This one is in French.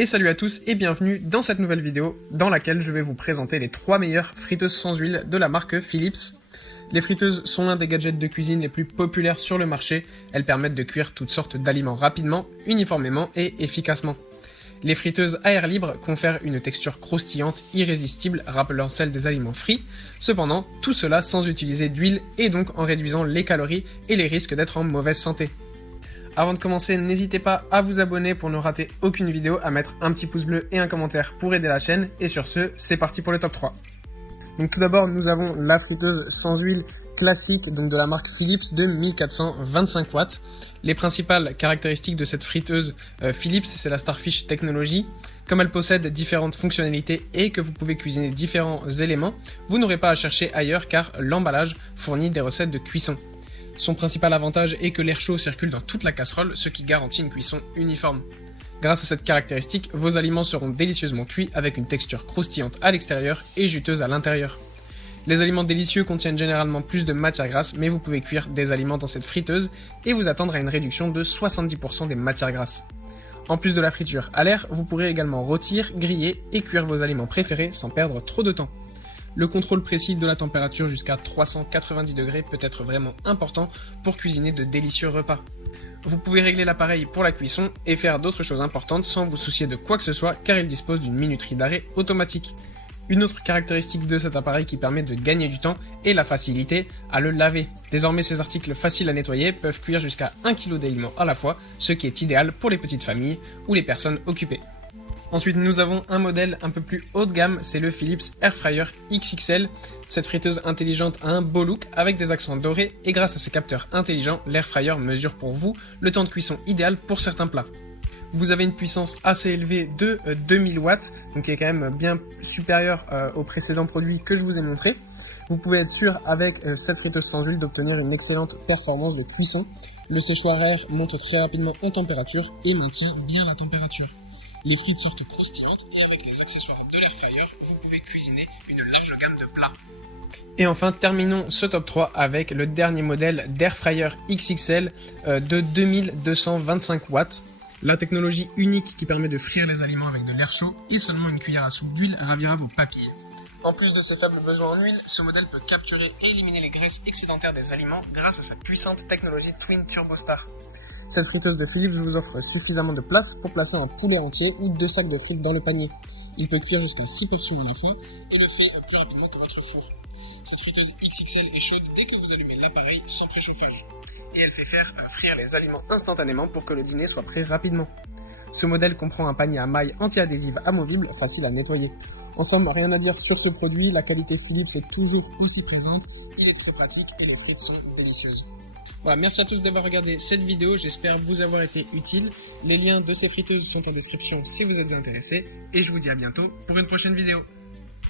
Et salut à tous et bienvenue dans cette nouvelle vidéo dans laquelle je vais vous présenter les 3 meilleures friteuses sans huile de la marque Philips. Les friteuses sont l'un des gadgets de cuisine les plus populaires sur le marché. Elles permettent de cuire toutes sortes d'aliments rapidement, uniformément et efficacement. Les friteuses à air libre confèrent une texture croustillante irrésistible rappelant celle des aliments frits. Cependant, tout cela sans utiliser d'huile et donc en réduisant les calories et les risques d'être en mauvaise santé. Avant de commencer, n'hésitez pas à vous abonner pour ne rater aucune vidéo, à mettre un petit pouce bleu et un commentaire pour aider la chaîne. Et sur ce, c'est parti pour le top 3. Donc tout d'abord, nous avons la friteuse sans huile classique donc de la marque Philips de 1425 watts. Les principales caractéristiques de cette friteuse Philips, c'est la Starfish Technology. Comme elle possède différentes fonctionnalités et que vous pouvez cuisiner différents éléments, vous n'aurez pas à chercher ailleurs car l'emballage fournit des recettes de cuisson. Son principal avantage est que l'air chaud circule dans toute la casserole, ce qui garantit une cuisson uniforme. Grâce à cette caractéristique, vos aliments seront délicieusement cuits avec une texture croustillante à l'extérieur et juteuse à l'intérieur. Les aliments délicieux contiennent généralement plus de matières grasses, mais vous pouvez cuire des aliments dans cette friteuse et vous attendre à une réduction de 70% des matières grasses. En plus de la friture à l'air, vous pourrez également rôtir, griller et cuire vos aliments préférés sans perdre trop de temps. Le contrôle précis de la température jusqu'à 390 degrés peut être vraiment important pour cuisiner de délicieux repas. Vous pouvez régler l'appareil pour la cuisson et faire d'autres choses importantes sans vous soucier de quoi que ce soit car il dispose d'une minuterie d'arrêt automatique. Une autre caractéristique de cet appareil qui permet de gagner du temps est la facilité à le laver. Désormais, ces articles faciles à nettoyer peuvent cuire jusqu'à 1 kg d'aliments à la fois, ce qui est idéal pour les petites familles ou les personnes occupées. Ensuite, nous avons un modèle un peu plus haut de gamme, c'est le Philips Airfryer XXL. Cette friteuse intelligente a un beau look avec des accents dorés et grâce à ses capteurs intelligents, l'Airfryer mesure pour vous le temps de cuisson idéal pour certains plats. Vous avez une puissance assez élevée de 2000 watts, donc qui est quand même bien supérieure aux précédents produits que je vous ai montrés. Vous pouvez être sûr avec cette friteuse sans huile d'obtenir une excellente performance de cuisson. Le séchoir à air monte très rapidement en température et maintient bien la température. Les frites sortent croustillantes et avec les accessoires de l'Airfryer, vous pouvez cuisiner une large gamme de plats. Et enfin, terminons ce top 3 avec le dernier modèle d'Airfryer XXL de 2225 watts. La technologie unique qui permet de frire les aliments avec de l'air chaud et seulement une cuillère à soupe d'huile ravira vos papilles. En plus de ses faibles besoins en huile, ce modèle peut capturer et éliminer les graisses excédentaires des aliments grâce à sa puissante technologie Twin Turbo Star. Cette friteuse de Philips vous offre suffisamment de place pour placer un poulet entier ou 2 sacs de frites dans le panier. Il peut cuire jusqu'à 6 portions à la fois et le fait plus rapidement que votre four. Cette friteuse XXL est chaude dès que vous allumez l'appareil sans préchauffage. Et elle fait faire frire les aliments instantanément pour que le dîner soit prêt rapidement. Ce modèle comprend un panier à mailles anti-adhésives amovibles, facile à nettoyer. En somme, rien à dire sur ce produit, la qualité Philips est toujours aussi présente, il est très pratique et les frites sont délicieuses. Voilà, merci à tous d'avoir regardé cette vidéo, j'espère vous avoir été utile. Les liens de ces friteuses sont en description si vous êtes intéressés et je vous dis à bientôt pour une prochaine vidéo.